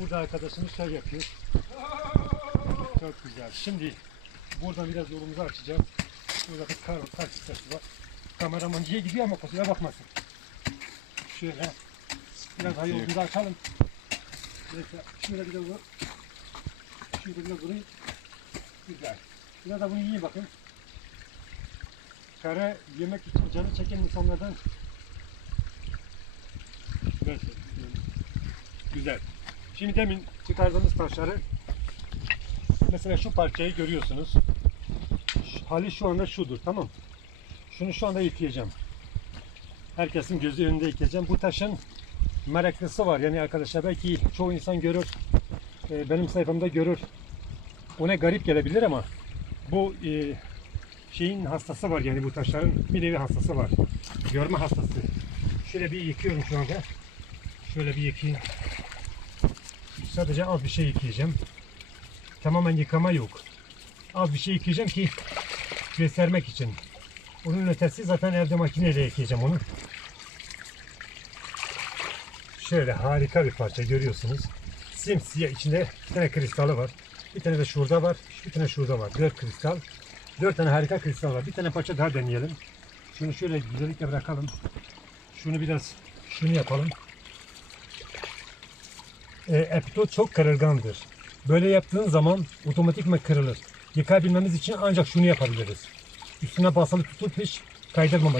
Burada arkadaşımız şey yapıyor. Çok güzel. Şimdi buradan biraz yolumuzu açacağım. Burada bir kar, kar var. Kameraman diye gidiyor ama kusura bakmasın. Şöyle biraz daha yolumuzu açalım. Neyse şöyle bir de bu. Şöyle bir de burayı. Güzel. Biraz da bunu yiyin bakın. Kare yemek için canı çeken insanlardan Neyse. Güzel. Şimdi demin çıkardığımız taşları mesela şu parçayı görüyorsunuz. Hali şu anda şudur tamam. Şunu şu anda yıkayacağım. Herkesin gözü önünde yıkayacağım. Bu taşın meraklısı var. Yani arkadaşlar belki çoğu insan görür. e, benim sayfamda görür. Ona garip gelebilir ama bu e, şeyin hastası var yani bu taşların bir nevi hastası var. Görme hastası. Şöyle bir yıkıyorum şu anda. Şöyle bir yıkayayım. Sadece az bir şey yıkayacağım. Tamamen yıkama yok. Az bir şey yıkayacağım ki göstermek için. Onun ötesi zaten evde makineyle yıkayacağım onu. Şöyle harika bir parça görüyorsunuz. Simsiyah içinde bir tane kristali var. Bir tane de şurada var. Bir tane şurada var. Dört kristal. Dört tane harika kristal var. Bir tane parça daha deneyelim. Şunu şöyle güzellikle bırakalım. Şunu biraz şunu yapalım. E, epitot çok kırılgandır. Böyle yaptığın zaman otomatikman kırılır. Yıkayabilmemiz için ancak şunu yapabiliriz. Üstüne basılı tutup hiç kaydırmamak.